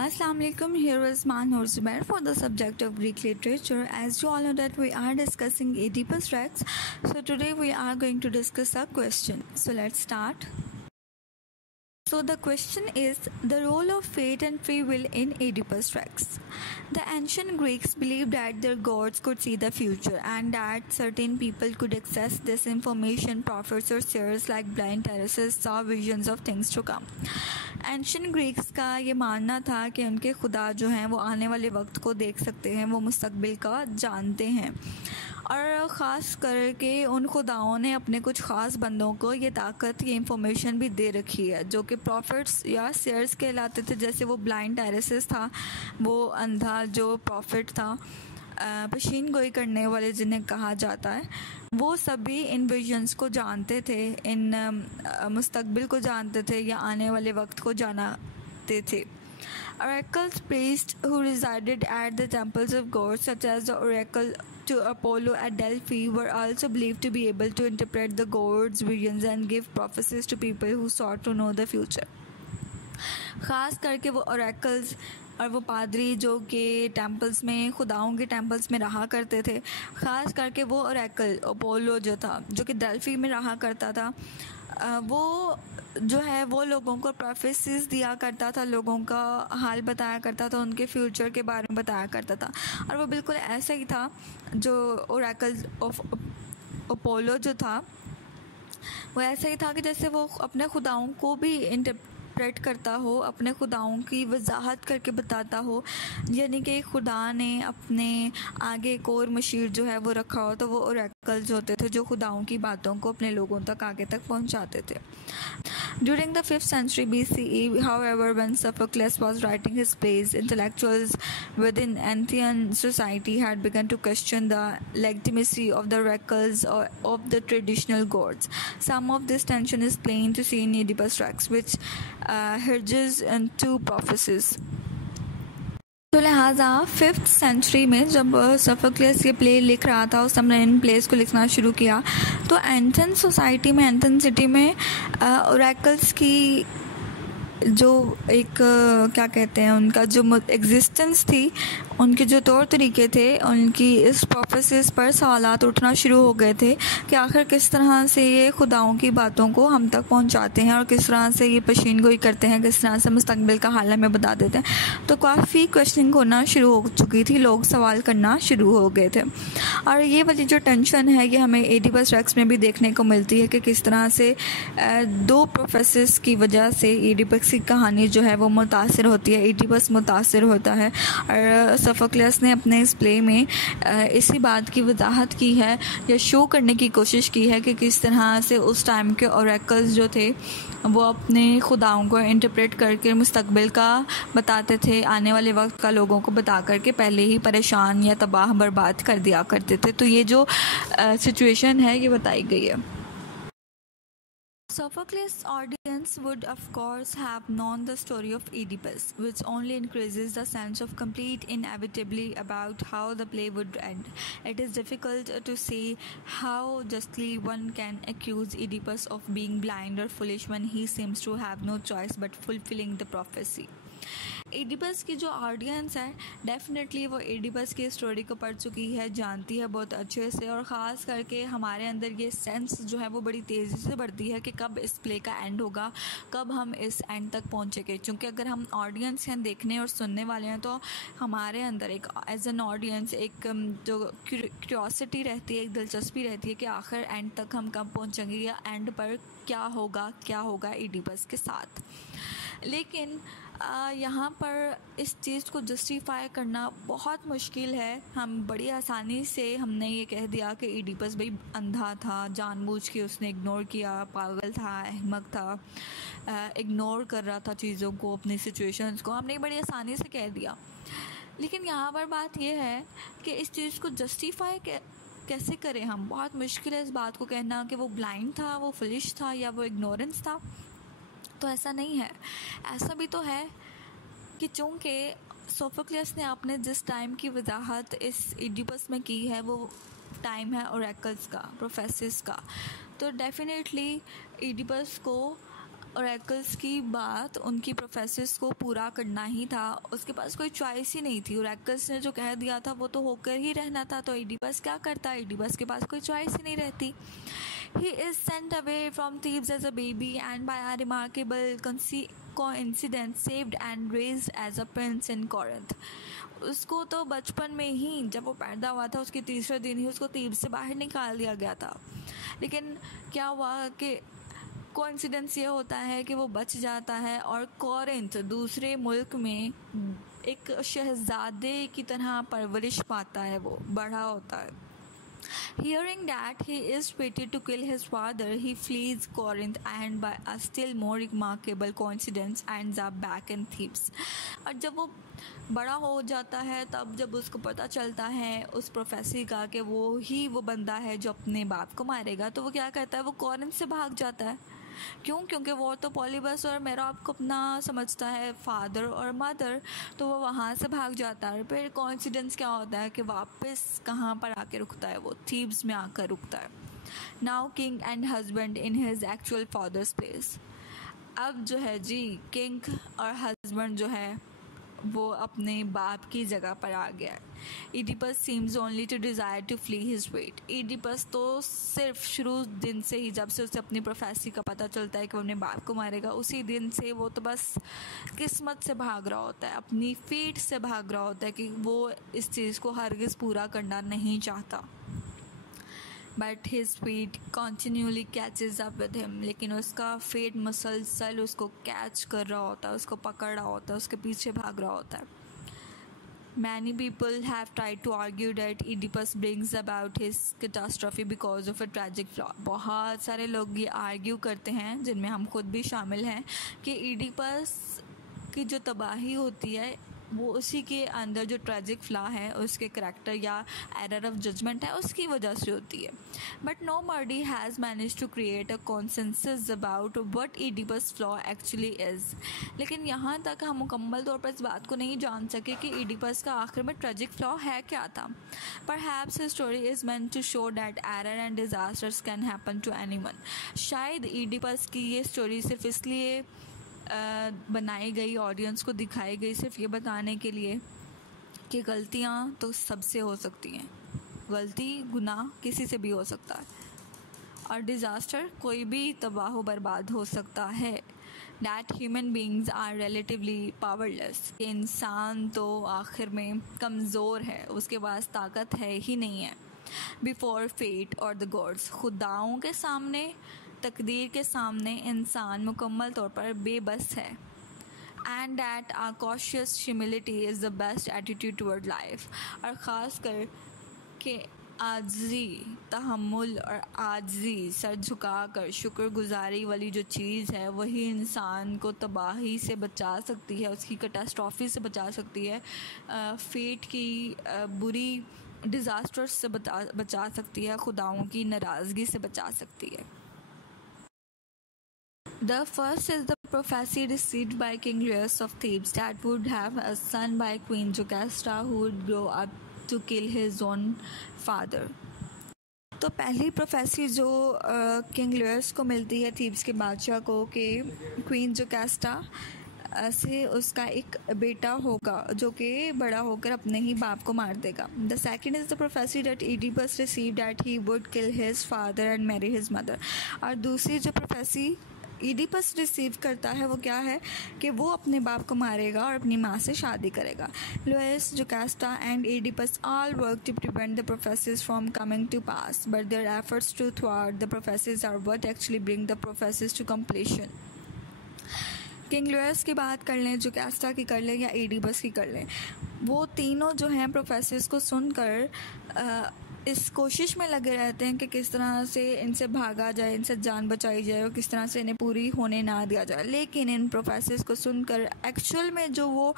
Assalamu alaikum. Here is Manur Zubair for the subject of Greek literature. As you all know that we are discussing Oedipus Rex. So today we are going to discuss a question. So let's start. So the question is the role of fate and free will in Oedipus Rex. The ancient Greeks believed that their gods could see the future and that certain people could access this information. Prophets or seers like blind Tiresias saw visions of things to come. Ancient Greeks का ये मानना था कि उनके खुदा जो हैं वो आने वाले वक्त को देख सकते हैं, वो मुस्तकबिल का जानते हैं और ख़ास करके उन खुदाओं ने अपने कुछ ख़ास बंदों को ये ताकत, ये इंफॉर्मेशन भी दे रखी है जो कि प्रॉफिट्स या सेयर्स कहलाते थे। जैसे वो ब्लाइंड टायरेसिस था, वो अंधा जो प्रॉफिट था, पेशीन गोई करने वाले जिन्हें कहा जाता है, वो सभी इन विजन्स को जानते थे, इन मुस्तकबिल को जानते थे या आने वाले वक्त को जानते थे। Oracles priests who resided at the temples of gods such as the oracle to Apollo at Delphi were also believed to be able to interpret the gods' visions and give prophecies to people who sought to know the future। ख़ास करके वो oracles और वो पादरी जो कि temples में, खुदाओं के टेम्पल्स में रहा करते थे, ख़ास करके वो ओरेकल अपोलो जो था, जो कि डेल्फी में रहा करता था, वो जो है वो लोगों को प्रोफेसीज दिया करता था, लोगों का हाल बताया करता था, उनके फ्यूचर के बारे में बताया करता था। और वो बिल्कुल ऐसा ही था जो ओरेकल ऑफ अपोलो जो था, वो ऐसा ही था कि जैसे वो अपने खुदाओं को भी इंटरप्रेट करता हो, अपने खुदाओं की वजाहत करके बताता हो, यानी कि खुदा ने अपने आगे एक और मशीर जो है वो रखा हो, तो वो ओरेकल्स होते थे जो खुदाओं की बातों को अपने लोगों तक आगे तक पहुंचाते थे। During the 5th century BCE, however, when Sophocles was writing his plays, intellectuals within Athenian society had begun to question the legitimacy of the oracles or of the traditional gods. Some of this tension is plain to see in Oedipus Rex, which hinges on two prophecies. तो लिहाजा 5th century में जब सोफोक्लियस ये play लिख रहा था, उस समय इन प्लेस को लिखना शुरू किया, तो एथेंस सोसाइटी में, एथेंस सिटी में ओरेकल्स की जो एक क्या कहते हैं, उनका जो एग्जिस्टेंस थी, उनके जो तौर तरीके थे, उनकी इस प्रोफेसिस पर सवालात उठना शुरू हो गए थे कि आखिर किस तरह से ये खुदाओं की बातों को हम तक पहुंचाते हैं और किस तरह से ये पेशीन गोई करते हैं, किस तरह से मुस्तकबिल का हाल हमें बता देते हैं। तो काफ़ी क्वेश्चनिंग होना शुरू हो चुकी थी, लोग सवाल करना शुरू हो गए थे। और ये वाली जो टेंशन है ये हमें ओएडिपस रेक्स में भी देखने को मिलती है कि किस तरह से दो प्रोफेसिस की वजह से ओएडिपस की कहानी जो है वो मुतासिर होती है, ओएडिपस मुतासिर होता है। और सोफोक्लियस ने अपने इस प्ले में इसी बात की वजाहत की है या शो करने की कोशिश की है कि किस तरह से उस टाइम के ओरेकल्स जो थे वो अपने खुदाओं को इंटरप्रेट करके मुस्तकबिल का बताते थे, आने वाले वक्त का लोगों को बता करके पहले ही परेशान या तबाह बर्बाद कर दिया करते थे। तो ये जो सिचुएशन है ये बताई गई है। Sophocles' audience would of course have known the story of Oedipus, which only increases the sense of complete inevitability about how the play would end. It is difficult to say how justly one can accuse Oedipus of being blind or foolish when he seems to have no choice but fulfilling the prophecy. ओएडिपस की जो audience है definitely वो ओएडिपस की story को पढ़ चुकी है, जानती है बहुत अच्छे से, और ख़ास करके हमारे अंदर ये सेंस जो है वो बड़ी तेज़ी से बढ़ती है कि कब इस प्ले का एंड होगा, कब हम इस एंड तक पहुँचेंगे। क्योंकि अगर हम ऑडियंस हैं, देखने और सुनने वाले हैं, तो हमारे अंदर एक एज एन ऑडियंस एक जो क्यूरियोसिटी रहती है, एक दिलचस्पी रहती है कि आखिर एंड तक हम कब पहुँचेंगे या एंड पर क्या होगा ओएडिपस के साथ। लेकिन यहाँ पर इस चीज़ को जस्टिफाई करना बहुत मुश्किल है। हम बड़ी आसानी से हमने ये कह दिया कि ओएडिपस भाई अंधा था, जानबूझ के उसने इग्नोर किया, पागल था, अहमक था, इग्नोर कर रहा था चीज़ों को, अपनी सिचुएशंस को, हमने बड़ी आसानी से कह दिया। लेकिन यहाँ पर बात यह है कि इस चीज़ को जस्टिफाई कैसे करें हम, बहुत मुश्किल है इस बात को कहना कि वो ब्लाइंड था, वो फुलिश था या वो इग्नोरेंस था। तो ऐसा नहीं है। ऐसा भी तो है कि चूँकि सोफोक्लियस ने आपने जिस टाइम की वजाहत इस ओएडिपस में की है वो टाइम है ओरेकल्स का, प्रोफेसिस का, तो डेफिनेटली ओएडिपस को ओरेकल्स की बात उनकी प्रोफेसर्स को पूरा करना ही था, उसके पास कोई चॉइस ही नहीं थी। ओरेकल्स ने जो कह दिया था वो तो होकर ही रहना था, तो इडिपस क्या करता? इडिपस के पास कोई चॉइस ही नहीं रहती। He is sent away from Thebes as a baby and by a remarkable coincidence saved and raised as a prince in Corinth. उसको तो बचपन में ही, जब वो पैदा हुआ था उसके तीसरे दिन ही उसको थीब्स से बाहर निकाल दिया गया था। लेकिन क्या हुआ कि कोइंसिडेंस ये होता है कि वो बच जाता है और कॉरिंथ दूसरे मुल्क में एक शहजादे की तरह परवरिश पाता है, वो बड़ा होता है। Hearing that he is fated to kill his father, he flees Corinth and by a still more remarkable coincidence ends up back in Thebes. और जब वो बड़ा हो जाता है तब जब उसको पता चलता है उस प्रोफेसर का कि वो बंदा है जो अपने बाप को मारेगा, तो वो क्या करता है? वो कॉरिंथ से भाग जाता है। क्यों? क्योंकि वो तो पॉलीबस और मेरोप को अपना समझता है फादर और मदर, तो वो वहाँ से भाग जाता है। फिर कोइंसिडेंस क्या होता है कि वापस कहाँ पर आके रुकता है? वो थीब्स में आकर रुकता है। Now king and husband in his actual father's place. अब जो है जी, किंग और हस्बैंड जो है वो अपने बाप की जगह पर आ गया है। Oedipus seems only to desire to flee his fate. Oedipus तो सिर्फ शुरू दिन से ही, जब से उसे अपनी प्रोफेसी का पता चलता है कि वो अपने बाप को मारेगा, उसी दिन से वो तो बस किस्मत से भाग रहा होता है, अपनी फेट से भाग रहा होता है कि वो इस चीज़ को हरगिज़ पूरा करना नहीं चाहता। But his fate continuously catches up with him. लेकिन उसका फेट मसलसल उसको कैच कर रहा होता है, उसको पकड़ रहा होता है, उसके पीछे भाग रहा होता है। Many people have tried to argue that Oedipus brings about his catastrophe because of a tragic flaw. बहुत सारे लोग ये आर्ग्यू करते हैं, जिनमें हम खुद भी शामिल हैं, कि ईडिपस की जो तबाही होती है वो उसी के अंदर जो ट्रेजिक फ्लॉ है, उसके करैक्टर या एरर ऑफ जजमेंट है, उसकी वजह से होती है। But nobody has manage to create a consensus about what Oedipus flaw actually is. लेकिन यहाँ तक हम मुकम्मल तौर पर इस बात को नहीं जान सके कि ईडिपस का आखिर में ट्रेजिक फ्लॉ है क्या था। Perhaps his story is meant to show that error and disasters can happen to anyone. शायद ईडिपस की ये स्टोरी सिर्फ इसलिए बनाई गई, ऑडियंस को दिखाई गई सिर्फ ये बताने के लिए कि गलतियाँ तो सबसे हो सकती हैं, गलती गुनाह किसी से भी हो सकता है, और डिज़ास्टर कोई भी तबाह बर्बाद हो सकता है। That human beings are relatively powerless। इंसान तो आखिर में कमज़ोर है, उसके पास ताकत है ही नहीं है। Before fate or the gods, खुदाओं के सामने, तकदीर के सामने इंसान मुकम्मल तौर पर बेबस है। And that our cautious humility is the best attitude toward life. और ख़ास कर के आजी, तहम्मुल और आजी, सर झुका कर शुक्रगुजारी वाली जो चीज़ है, वही इंसान को तबाही से बचा सकती है, उसकी कैटास्ट्रॉफी से बचा सकती है, फेट की बुरी डिज़ास्टर्स से बचा सकती है, खुदाओं की नाराज़गी से बचा सकती है। The first is the prophecy received by King Laius of Thebes that would have a son by Queen Jocasta who would grow up to kill his own father. तो पहली प्रोफेसी जो किंग लियस को मिलती है थीब्स के बादशाह को कि क्वीन जोकास्टा से उसका एक बेटा होगा जो कि बड़ा होकर अपने ही बाप को मार देगा। The second is the prophecy that Oedipus receive that he would kill his father and marry his mother. और दूसरी जो प्रोफेसी ईडिपस रिसीव करता है वो क्या है कि वो अपने बाप को मारेगा और अपनी माँ से शादी करेगा। Laius, Jocasta and Oedipus all work to prevent the prophecies from coming to pass, but their efforts to thwart the prophecies are what actually bring the prophecies to completion. King Laius की बात कर लें, जोकास्टा की कर लें या Oedipus की कर लें, वो तीनों जो हैं प्रोफेसीज को सुनकर इस कोशिश में लगे रहते हैं कि किस तरह से इनसे भागा जाए, इनसे जान बचाई जाए और किस तरह से इन्हें पूरी होने ना दिया जाए। लेकिन इन प्रोफेसर्स को सुनकर एक्चुअल में जो वो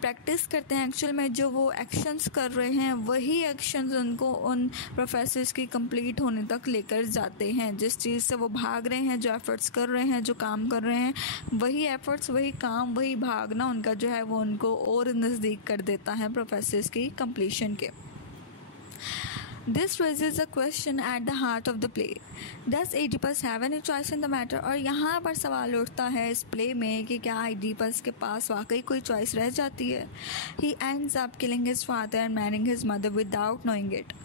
प्रैक्टिस करते हैं, एक्चुअल में जो वो एक्शंस कर रहे हैं, वही एक्शंस उनको उन प्रोफेसर्स की कंप्लीट होने तक लेकर जाते हैं। जिस चीज़ से वो भाग रहे हैं, जो एफ़र्ट्स कर रहे हैं, जो काम कर रहे हैं, वही एफ़र्ट्स, वही काम, वही भागना उनका जो है वो उनको और नज़दीक कर देता है प्रोफेसर्स की कंप्लीशन के। This raises a question at the heart of the play. Does Oedipus have any choice in the matter? और यहाँ पर सवाल उठता है इस प्ले में कि क्या Oedipus के पास वाकई कोई चॉइस रह जाती है? He ends up killing his father and marrying his mother without knowing it.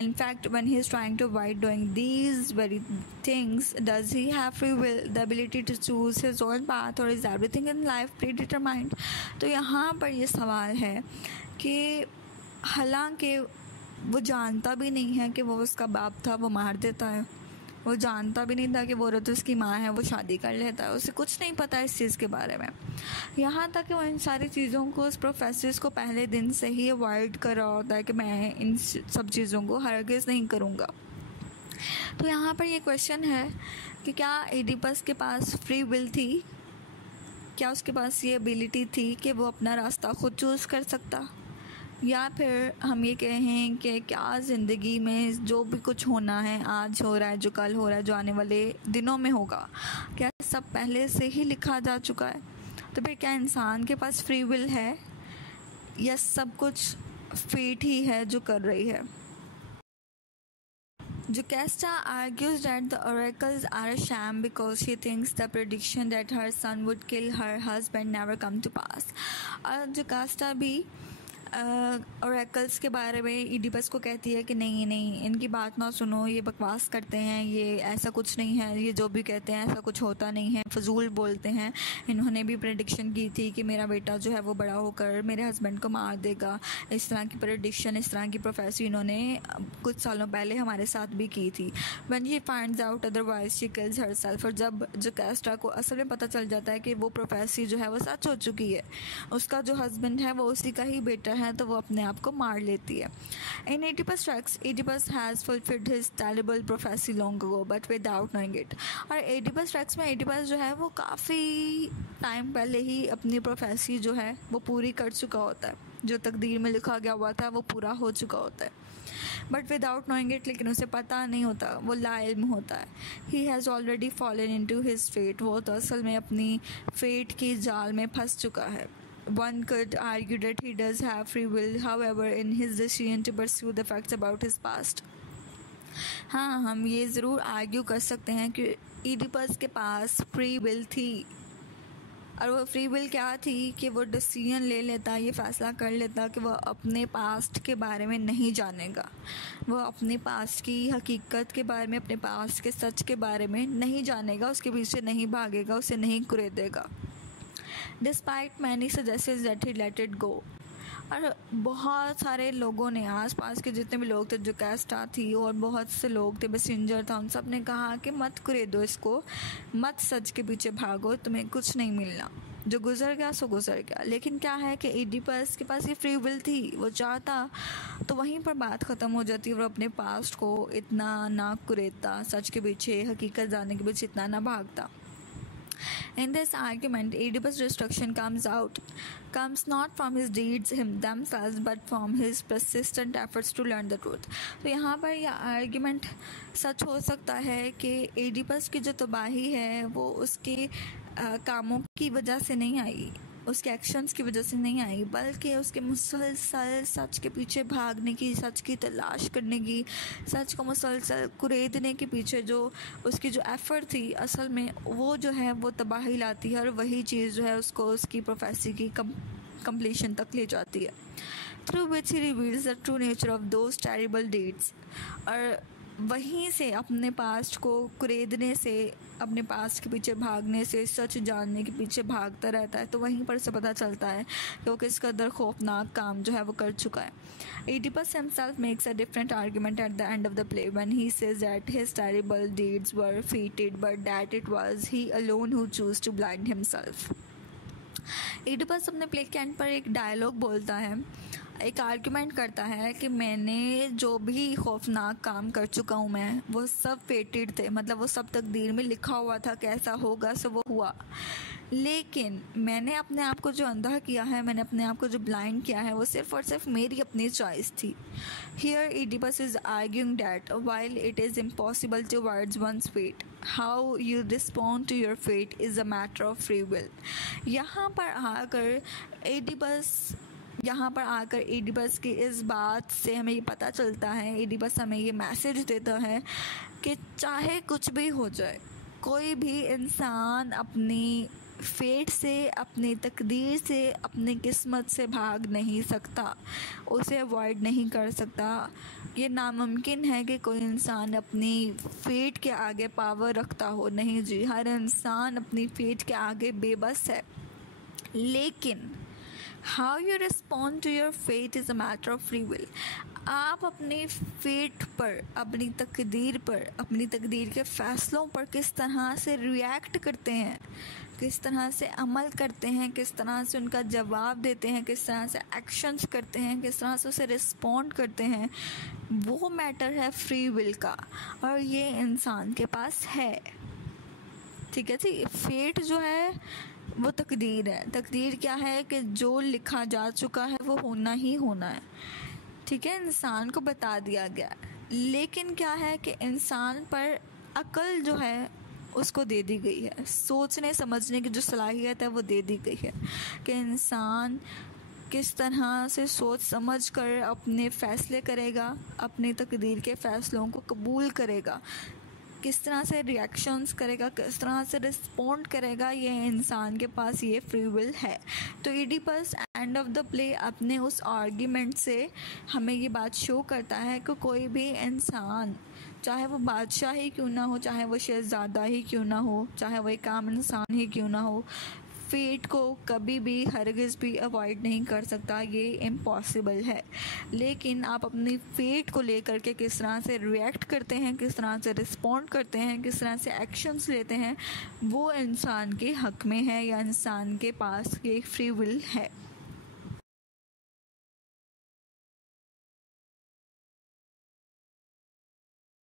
In fact, when he is trying to avoid doing these very things, does he have free will, the ability to choose his own path, or is everything in life predetermined? तो यहाँ पर ये सवाल है कि हालांकि वो जानता भी नहीं है कि वो उसका बाप था, वो मार देता है। वो जानता भी नहीं था कि वो औरत उसकी माँ है, वो शादी कर लेता है। उसे कुछ नहीं पता इस चीज़ के बारे में। यहाँ तक कि वो इन सारी चीज़ों को, उस प्रोफेसर को पहले दिन से ही अवॉइड कर रहा होता है कि मैं इन सब चीज़ों को हरगिज़ नहीं करूँगा। तो यहाँ पर ये क्वेश्चन है कि क्या एडिपस के पास फ्री विल थी? क्या उसके पास ये एबिलिटी थी कि वो अपना रास्ता खुद चूज़ कर सकता? या फिर हम ये कहें कि क्या ज़िंदगी में जो भी कुछ होना है, आज हो रहा है, जो कल हो रहा है, जो आने वाले दिनों में होगा, क्या सब पहले से ही लिखा जा चुका है? तो फिर क्या इंसान के पास फ्री विल है या सब कुछ फेट ही है जो कर रही है? Jocasta argues that the oracles are a sham because she thinks the prediction that her son would kill her husband never come to pass. और जोकास्टा भी ओरेकल्स के बारे में ईडिपस को कहती है कि नहीं नहीं, इनकी बात ना सुनो, ये बकवास करते हैं, ये ऐसा कुछ नहीं है, ये जो भी कहते हैं ऐसा कुछ होता नहीं है, फजूल बोलते हैं। इन्होंने भी प्रेडिक्शन की थी कि मेरा बेटा जो है वो बड़ा होकर मेरे हस्बैंड को मार देगा। इस तरह की प्रेडिक्शन, इस तरह की प्रोफेसी इन्होंने कुछ सालों पहले हमारे साथ भी की थी। When she finds out otherwise she kills herself. और जब जोकास्टा को असल में पता चल जाता है कि वो प्रोफेसी जो है वो सच हो चुकी है, उसका जो हस्बैंड है वो उसी का ही बेटा है, तो वो अपने आप को मार लेती है। इन Oedipus tracks, Oedipus has fulfilled his terrible prophecy long ago, but without knowing it. और Oedipus tracks में Oedipus जो है वो काफ़ी टाइम पहले ही अपनी प्रोफेसी जो है वो पूरी कर चुका होता है। जो तकदीर में लिखा गया हुआ था वो पूरा हो चुका होता है, बट विदाउट नोइंग इट, लेकिन उसे पता नहीं होता, वो लाइल्म होता है। He has already fallen into his fate. वो तो असल में अपनी फेट की जाल में फंस चुका है। One could argue that he does have free will, however, in his decision to pursue the facts about his past. हाँ, हम ये ज़रूर आर्ग्यू कर सकते हैं कि ईडिपस के पास फ्री विल थी। और वो फ्री विल क्या थी कि वो डिसीजन ले लेता, ये फ़ैसला कर लेता कि वो अपने पास्ट के बारे में नहीं जानेगा, वो अपने पास्ट की हकीकत के बारे में, अपने पास्ट के सच के बारे में नहीं जानेगा, उसके पीछे नहीं भागेगा, उसे नहीं कुरेदेगा। Despite many suggestions that he let it go. और बहुत सारे लोगों ने, आसपास के जितने भी लोग थे, जोकास्टा थी और बहुत से लोग थे, मैसेंजर था, उन सब ने कहा कि मत कुरेदो इसको, मत सच के पीछे भागो, तुम्हें कुछ नहीं मिलना, जो गुजर गया सो गुजर गया। लेकिन क्या है कि ईडिपस के पास ये फ्री विल थी, वो चाहता तो वहीं पर बात ख़त्म हो जाती, वो अपने पास्ट को इतना ना कुरेदता, सच के पीछे, हकीकत जानने के पीछे इतना ना भागता। In this argument, Oedipus' destruction comes not from his deeds themselves, but from his persistent efforts to learn the truth. तो यहाँ पर यह आर्ग्यूमेंट सच हो सकता है कि एडिपस की जो तबाही है वो उसके कामों की वजह से नहीं आई, उसके एक्शंस की वजह से नहीं आई, बल्कि उसके मुसलसल सच के पीछे भागने की, सच की तलाश करने की, सच को मुसलसल कुरेदने के पीछे जो उसकी जो एफ़र्ट थी, असल में वो जो है वो तबाही लाती है, और वही चीज़ जो है उसको उसकी प्रोफेसी की कंप्लीशन तक ले जाती है। Through which he reveals the true nature of those terrible deeds. और वहीं से अपने पास्ट को कुरेदने से, अपने पास्ट के पीछे भागने से, सच जानने के पीछे भागता रहता है, तो वहीं पर से पता चलता है कि वो किस कदर खौफनाक काम जो है वो कर चुका है। Oedipus himself makes a different argument at the end of the play when he says that his terrible deeds were fated, but that it was he alone who chose to blind himself. Oedipus अपने play के and पर एक dialogue बोलता है, एक argument करता है कि मैंने जो भी खौफनाक काम कर चुका हूँ मैं, वो सब फेटेड थे, मतलब वो सब तकदीर में लिखा हुआ था, कैसा होगा सो वो हुआ, लेकिन मैंने अपने आप को जो अंधा किया है, मैंने अपने आप को जो ब्लाइंड किया है, वो सिर्फ और सिर्फ मेरी अपनी चॉइस थी। Here Oedipus is arguing that while it is impossible to words one's fate, how you respond to your fate is a matter of free will. यहाँ पर आकर एडिपस यहाँ पर आकर एडिपस की इस बात से हमें ये पता चलता है, एडिपस हमें ये मैसेज देता है कि चाहे कुछ भी हो जाए, कोई भी इंसान अपनी फेट से, अपनी तकदीर से, अपनी किस्मत से भाग नहीं सकता, उसे अवॉइड नहीं कर सकता। ये नामुमकिन है कि कोई इंसान अपनी फेट के आगे पावर रखता हो। नहीं जी, हर इंसान अपनी फेट के आगे बेबस है। लेकिन how you respond to your fate is a matter of free will. आप अपनी फेट पर, अपनी तकदीर पर, अपनी तकदीर के फ़ैसलों पर किस तरह से रिएक्ट करते हैं, किस तरह से अमल करते हैं, किस तरह से उनका जवाब देते हैं, किस तरह से एक्शंस करते हैं, किस तरह से उसे रिस्पॉन्ड करते हैं, वो मैटर है फ्री विल का, और ये इंसान के पास है। ठीक है जी। फेट जो है वो तकदीर है। तकदीर क्या है कि जो लिखा जा चुका है वो होना ही होना है। ठीक है, इंसान को बता दिया गया है। लेकिन क्या है कि इंसान पर अकल जो है उसको दे दी गई है, सोचने समझने की जो सलाहियत है वो दे दी गई है कि इंसान किस तरह से सोच समझ कर अपने फ़ैसले करेगा, अपनी तकदीर के फ़ैसलों को कबूल करेगा, किस तरह से रिएक्शंस करेगा, किस तरह से रिस्पॉन्ड करेगा, ये इंसान के पास ये फ्री विल है। तो Oedipus end of the play अपने उस आर्ग्यूमेंट से हमें ये बात शो करता है कि कोई भी इंसान, चाहे वो बादशाह ही क्यों ना हो, चाहे वो शहज़ादा ही क्यों ना हो, चाहे वो एक आम इंसान ही क्यों ना हो, फेट को कभी भी हरगिज़ भी अवॉइड नहीं कर सकता। ये इम्पॉसिबल है। लेकिन आप अपनी फेट को लेकर के किस तरह से रिएक्ट करते हैं, किस तरह से रिस्पॉन्ड करते हैं, किस तरह से एक्शंस लेते हैं, वो इंसान के हक में है या इंसान के पास ये फ्री विल है।